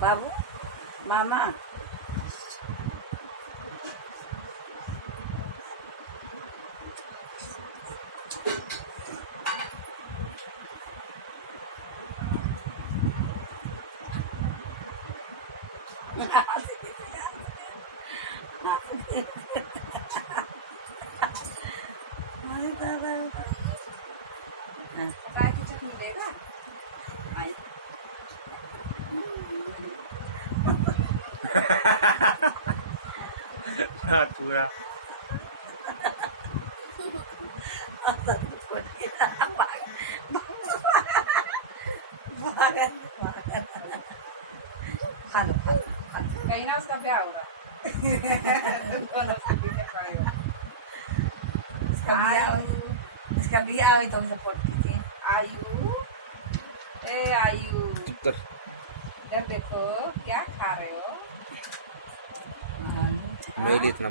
बाबू मामा काय तिच्यात निघे का तुरा काही ना उसका ब्याह हो रहा दोनों से पीछे पड़े हो इसका बिया हुई तो सपोर्ट कीजिए। आयु ए आयु इधर देखो क्या खा रहे हो मेलीत ना